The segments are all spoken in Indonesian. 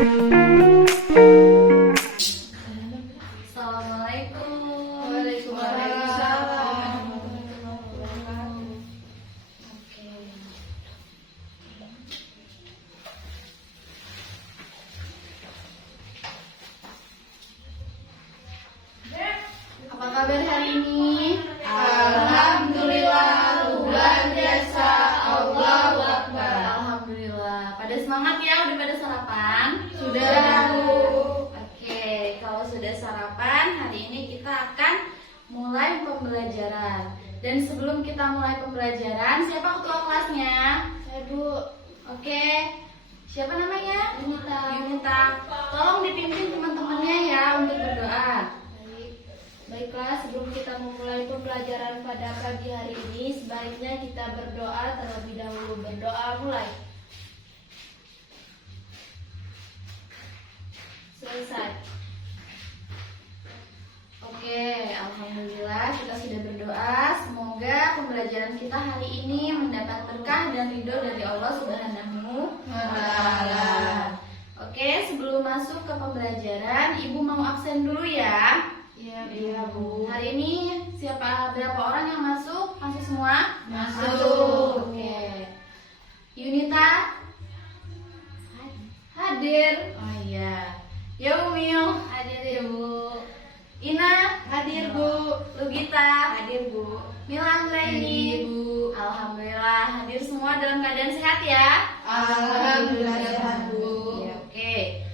Assalamualaikum. Waalaikumsalam. Oke. Apa kabar hari ini? Alhamdulillah, luar biasa. Allahu Akbar. Alhamdulillah. Pada semangat ya? Udah pada sarapan? Sudah, Bu. Oke, kalau sudah sarapan, hari ini kita akan mulai pembelajaran. Dan sebelum kita mulai pembelajaran, siapa ketua kelasnya? Saya, Bu. Oke, siapa namanya? Yunita. Yunita. Tolong dipimpin teman-temannya ya untuk berdoa. Baiklah, sebelum kita memulai pembelajaran pada pagi hari ini, sebaiknya kita berdoa terlebih dahulu. Berdoa mulai. Selesai. Oke, alhamdulillah kita sudah berdoa. Semoga pembelajaran kita hari ini mendapat berkah dan ridho dari Allah Subhanahu wa Ta'ala. Oke, sebelum masuk ke pembelajaran, Ibu mau absen dulu ya. Iya, Bu. Hari ini berapa orang yang masuk? Masuk semua? Masuk. Oke. Yunita hadir. Oh iya. Ya Umil Hadir ya, Bu. Ina Hadir, Bu. Lugita Hadir, Bu. Mila Anggraini. Hadir, Bu. Alhamdulillah hadir semua dalam keadaan sehat ya. Alhamdulillah sehat, Bu. Ya, oke.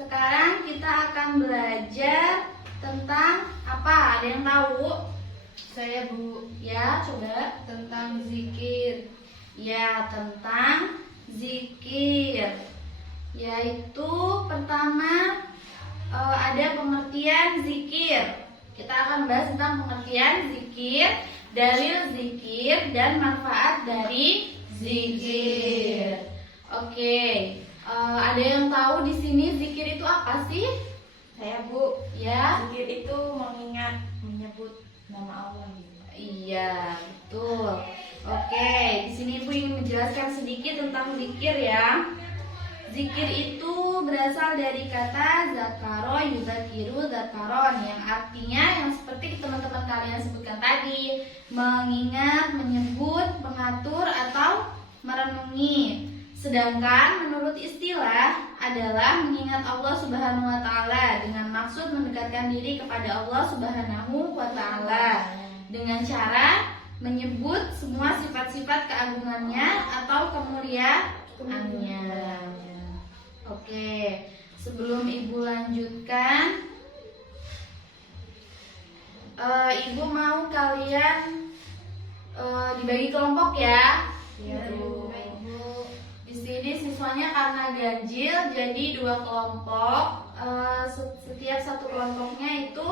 Sekarang kita akan belajar tentang apa? Ada yang tahu? Saya, Bu. Ya, coba. Tentang zikir. Ya, tentang zikir. Yaitu pertama ada pengertian zikir. Kita akan bahas tentang pengertian zikir, dalil zikir, dan manfaat dari zikir. Oke, ada yang tahu di sini zikir itu apa sih? Saya, Bu. Ya, Zikir itu menyebut nama Allah gitu. iya, betul. Oke, di sini Ibu ingin menjelaskan sedikit tentang zikir ya. Zikir itu berasal dari kata zakaro yuzakiru zakaron, yang artinya yang seperti teman-teman kalian sebutkan tadi, mengingat, menyebut, mengatur, atau merenungi. Sedangkan menurut istilah adalah mengingat Allah Subhanahu wa Ta'ala dengan maksud mendekatkan diri kepada Allah Subhanahu wa Ta'ala dengan cara menyebut semua sifat-sifat keagungannya atau kemuliaannya. Oke, sebelum Ibu lanjutkan, Ibu mau kalian dibagi kelompok ya. Iya, Bu. Di sini siswanya karena ganjil jadi 2 kelompok. Setiap satu kelompoknya itu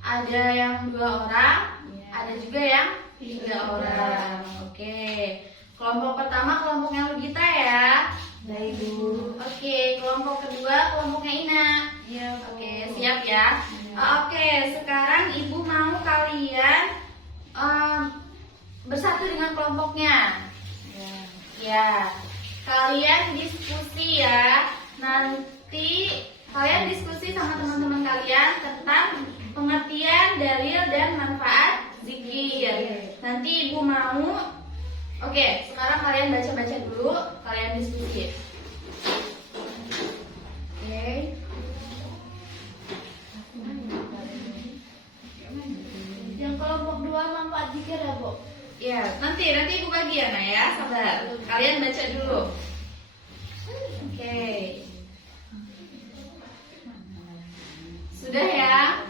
ada yang 2 orang, ada juga yang 3 orang. Oke, kelompok pertama kelompoknya Lugita ya. Baik, Bu. Oke, kelompok kedua kelompoknya Ina. Iya, Bu. Oke, siap ya. Oke, sekarang Ibu mau kalian bersatu dengan kelompoknya. Ya, kalian diskusi ya. Nanti kalian diskusi sama teman-teman kalian tentang pengertian, dalil, dan manfaat zikir. Nanti Ibu mau. Oke, sekarang kalian baca-baca dulu, kalian diskusi. Oke. Yang kelompok 2 manfaat zikir ya, Bu? Ya, nanti Ibu bagi ya, Nah ya, sabar. Kalian baca dulu. Oke. Sudah ya?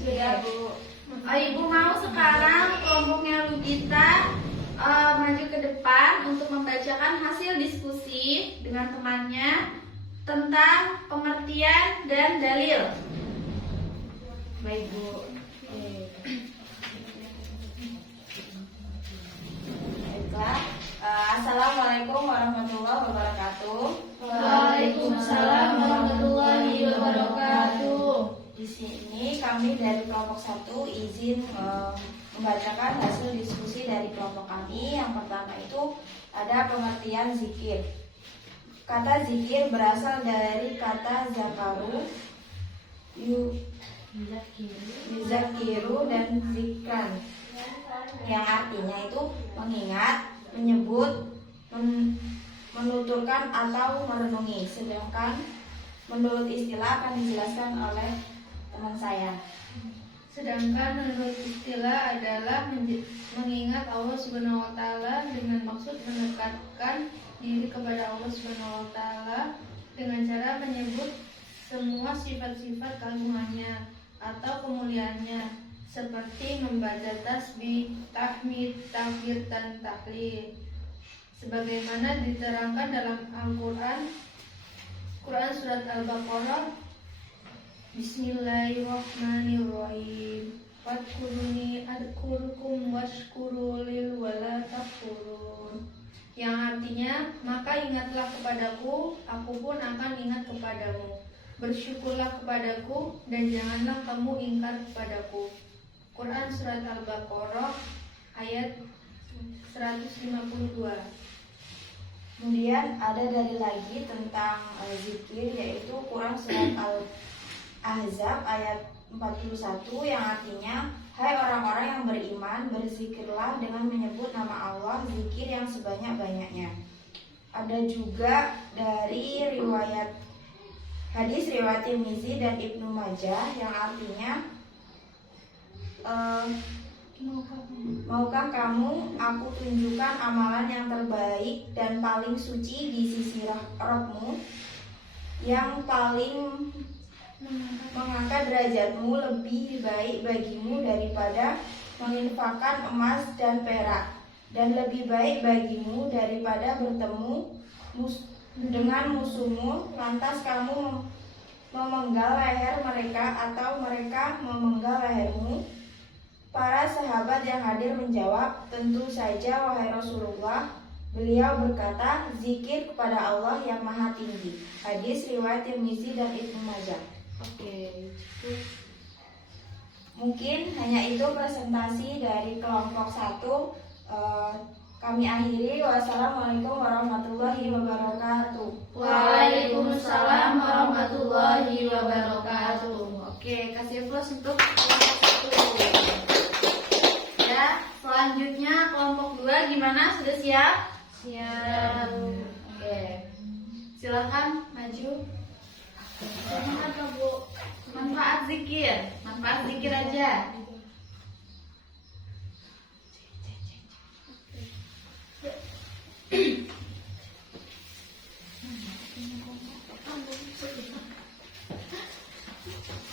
Sudah, Bu. Ibu mau sekarang kelompoknya Lugita maju ke depan untuk membacakan hasil diskusi dengan temannya tentang pengertian dan dalil. Baik, Bu. Baiklah. Assalamualaikum warahmatullahi wabarakatuh. Waalaikumsalam warahmatullahi wabarakatuh. Di sini kami dari kelompok 1 izin membacakan hasil diskusi dari kelompok kami. Yang pertama itu ada pengertian zikir. Kata zikir berasal dari kata zakaru, yuzakiru dan zikran, yang artinya itu mengingat, menyebut, menuturkan atau merenungi. Sedangkan menurut istilah akan dijelaskan oleh teman saya. Sedangkan menurut istilah adalah mengingat Allah Subhanahu wa taala dengan maksud mendekatkan diri kepada Allah Subhanahu wa taala dengan cara menyebut semua sifat-sifat keagungannya atau kemuliaannya, seperti membaca tasbih, tahmid, takbir dan tahlil. Sebagaimana diterangkan dalam Al-Qur'an surat Al-Baqarah, Bismillahirrahmanirrahim. Wadkuruni adkurkum washkurulil wala takfurun. Yang artinya, maka ingatlah kepadaku, aku pun akan ingat kepadamu. Bersyukurlah kepadaku dan janganlah kamu ingkar kepadaku. Quran surat Al-Baqarah ayat 152. Kemudian ada dari lagi tentang zikir, yaitu Quran surat Al-Ahzab ayat 41 yang artinya, hai orang-orang yang beriman, berzikirlah dengan menyebut nama Allah, zikir yang sebanyak-banyaknya. Ada juga dari hadis riwayat Tirmizi dan Ibnu Majah yang artinya, maukah kamu aku tunjukkan amalan yang terbaik dan paling suci di sisi Rabbmu, yang paling mengangkat derajatmu, lebih baik bagimu daripada menginfakkan emas dan perak, dan lebih baik bagimu daripada bertemu dengan musuhmu, lantas kamu memenggal leher mereka atau mereka memenggal lehermu. Para sahabat yang hadir menjawab, tentu saja wahai Rasulullah. Beliau berkata, zikir kepada Allah yang maha tinggi. Hadis riwayat Tirmizi dan Ibnu Majah. Oke. Mungkin hanya itu presentasi dari kelompok 1. Kami akhiri. Wassalamualaikum warahmatullahi wabarakatuh. Waalaikumsalam warahmatullahi wabarakatuh. Oke, kasih plus untuk kelompok 1. Ya, selanjutnya kelompok 2 gimana? Sudah siap? Siap. Oke. Silakan maju. Manfaat zikir. Manfaat zikir aja.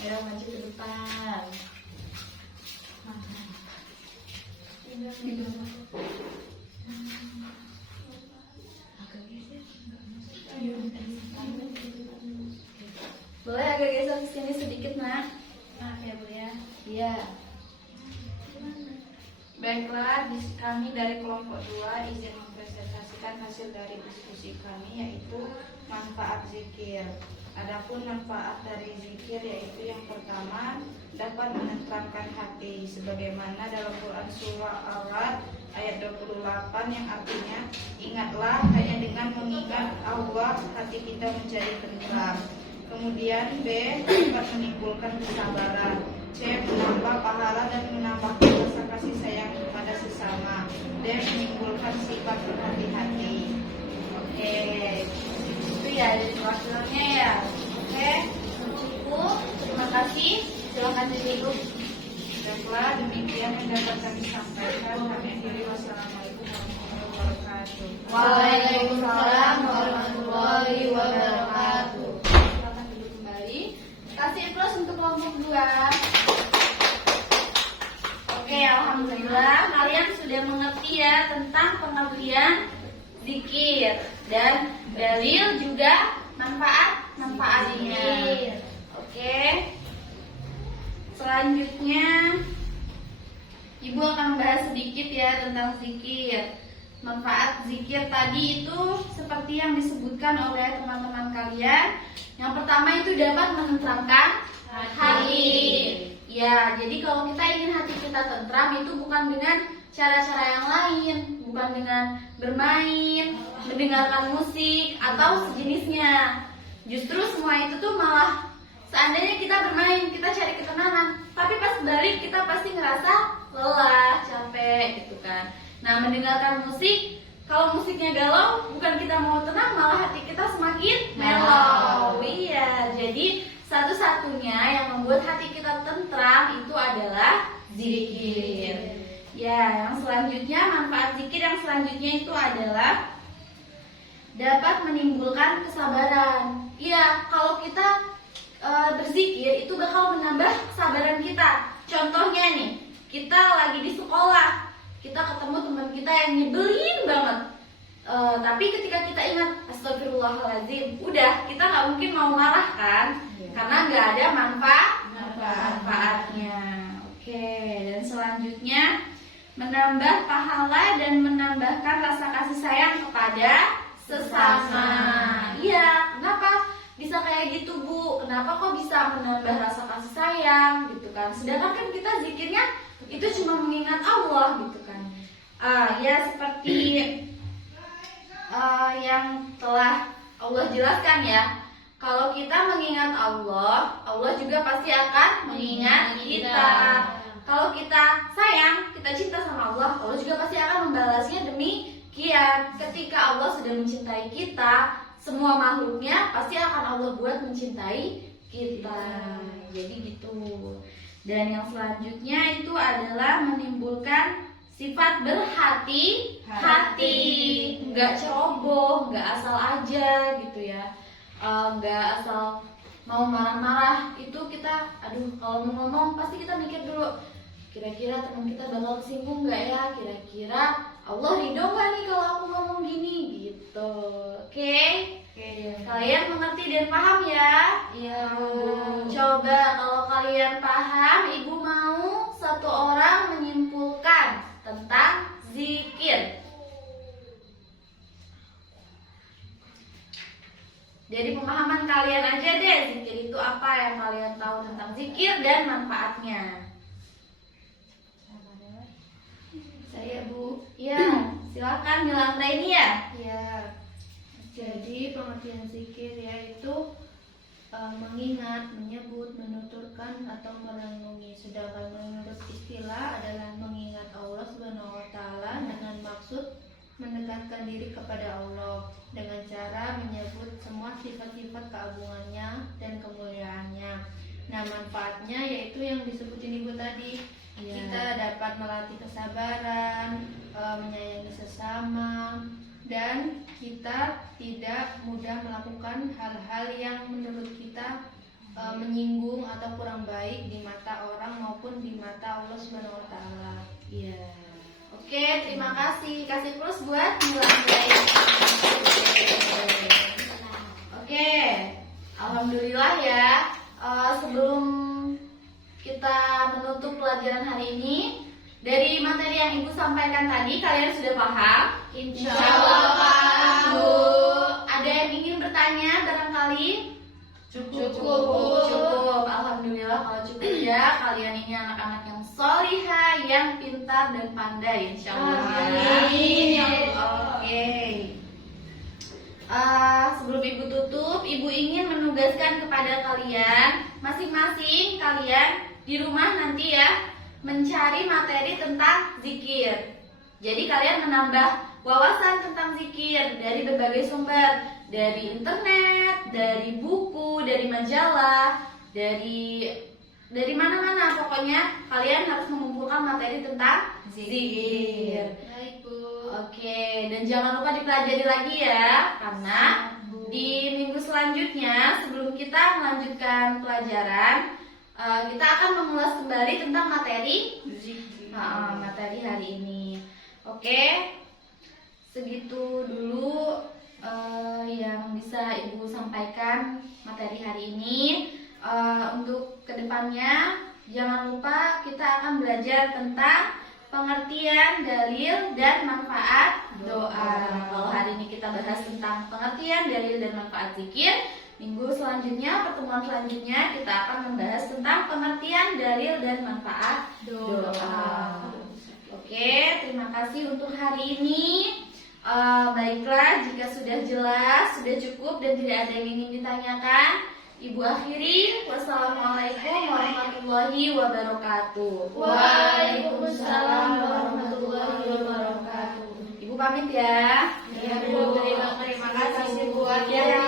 Ayo maju ke depan. Boleh agak geser ke sini sedikit, Nak? Maaf ya Bu ya. Iya. Baiklah, kami dari kelompok 2 izin mempresentasikan hasil dari diskusi kami, yaitu manfaat zikir. Adapun manfaat dari zikir yaitu yang pertama, dapat menenteramkan hati, sebagaimana dalam Quran surah Al-Ra'd ayat 28 yang artinya, ingatlah hanya dengan mengingat Allah hati kita menjadi tentram. Kemudian B, dapat menimbulkan kesabaran. C, menambah pahala dan menambahkan rasa kasih sayang kepada sesama. D, menimbulkan sifat berhati-hati. Oke, itu ya dari perwakilannya ya. Oke, cukup. Terima kasih. Silakan duduk. Baiklah, demikian yang dapat kami sampaikan. Kami akhiri. Wassalamualaikum warahmatullahi wabarakatuh. Waalaikumsalam warahmatullahi wabarakatuh. Silakan duduk kembali. Kasih plus untuk kelompok 2. Oke, alhamdulillah kalian sudah mengerti ya tentang pengertian zikir dan dalil juga manfaatnya. Oke. Selanjutnya Ibu akan bahas sedikit ya tentang zikir. Manfaat zikir tadi itu seperti yang disebutkan oleh teman-teman kalian. Yang pertama itu dapat menenteramkan hati. Ya, jadi kalau kita ingin hati kita tentram itu bukan dengan cara-cara yang lain, bukan dengan bermain, mendengarkan musik atau sejenisnya. Justru semua itu tuh malah seandainya kita bermain, kita cari ketenangan, tapi pas balik kita pasti ngerasa lelah, capek gitu kan. Nah, mendengarkan musik, kalau musiknya galau, bukan kita mau tenang, malah hati kita semakin mellow. Iya, jadi satu-satunya yang membuat hati kita tentram itu adalah zikir. Ya, yang selanjutnya, manfaat zikir yang selanjutnya itu adalah dapat menimbulkan kesabaran. Iya, kalau kita berzikir itu bakal menambah kesabaran kita. Contohnya nih, kita lagi di sekolah, kita ketemu teman kita yang nyebelin banget. Tapi ketika kita ingat astagfirullahaladzim, udah kita nggak mungkin mau marah kan, karena nggak ada manfaatnya. Oke, dan selanjutnya menambah pahala dan menambahkan rasa kasih sayang kepada sesama. Iya, kenapa bisa kayak gitu Bu? Kenapa kok bisa menambah rasa kasih sayang gitu kan? Sedangkan kan kita zikirnya itu cuma mengingat Allah gitu kan. Ya seperti yang telah Allah jelaskan ya, kalau kita mengingat Allah, Allah juga pasti akan mengingat kita. Kalau kita sayang, kita cinta sama Allah, Allah juga pasti akan membalasnya demikian. Ketika Allah sudah mencintai kita, semua makhluknya pasti akan Allah buat mencintai kita. Jadi gitu. Dan yang selanjutnya itu adalah menimbulkan sifat berhati-hati, nggak ceroboh, nggak asal aja gitu ya, nggak asal mau marah-marah. Itu kita, kalau mau ngomong pasti kita mikir dulu, kira-kira teman kita bakal tersinggung nggak ya, kira-kira Allah ridho nggak nih kalau aku ngomong gini gitu. Oke? Kalian mengerti dan paham ya? Iya. Coba kalau kalian paham, Ibu mau satu orang menyimpulkan tentang zikir. Jadi pemahaman kalian aja deh, zikir itu apa yang kalian tahu tentang zikir dan manfaatnya. Saya Bu. Ya, silakan Mila ini ya. Ya. Jadi pengertian zikir yaitu mengingat, menyebut, menuturkan atau merenungi. Sedangkan menurut istilah adalah mengingat Allah Subhanahu wa taala dengan maksud mendekatkan diri kepada Allah dengan cara menyebut semua sifat-sifat keagungannya dan kemuliaannya. Nah, manfaatnya yaitu yang disebutin Ibu tadi. Kita dapat melatih kesabaran, menyayangi sesama, dan kita tidak mudah melakukan hal-hal yang menurut kita menyinggung atau kurang baik di mata orang maupun di mata Allah Subhanahu wa taala. Iya. Oke, terima kasih. Kasih plus buat Mila. Oke. Alhamdulillah ya. Sebelum kita menutup pelajaran hari ini, dari materi yang Ibu sampaikan tadi, kalian sudah paham? Insya Allah paham, Bu. Ada yang ingin bertanya barangkali? Cukup. Alhamdulillah kalau cukup ya. Kalian ini anak-anak yang solihah, yang pintar dan pandai, insya Allah. Amin. Oke. Sebelum Ibu tutup, Ibu ingin menugaskan kepada kalian, masing-masing kalian di rumah nanti ya, mencari materi tentang zikir. Jadi kalian menambah wawasan tentang zikir dari berbagai sumber, dari internet, dari buku, dari majalah, dari mana-mana. Pokoknya kalian harus mengumpulkan materi tentang zikir. Baik Bu. Oke, dan jangan lupa dipelajari lagi ya, karena di minggu selanjutnya sebelum kita melanjutkan pelajaran, kita akan mengulas kembali tentang materi materi hari ini. Oke, segitu dulu yang bisa Ibu sampaikan materi hari ini. Untuk kedepannya jangan lupa kita akan belajar tentang pengertian dalil dan manfaat doa. Kalau hari ini kita bahas tentang pengertian dalil dan manfaat zikir, Minggu selanjutnya, pertemuan selanjutnya kita akan membahas tentang pengertian dalil dan manfaat doa. Oke, terima kasih untuk hari ini. Baiklah, jika sudah jelas, sudah cukup dan tidak ada yang ingin ditanyakan, Ibu akhiri. Wassalamualaikum warahmatullahi wabarakatuh. Waalaikumsalam warahmatullahi wabarakatuh. Ibu pamit ya. Ya, Bu. Terima kasih buat Ya.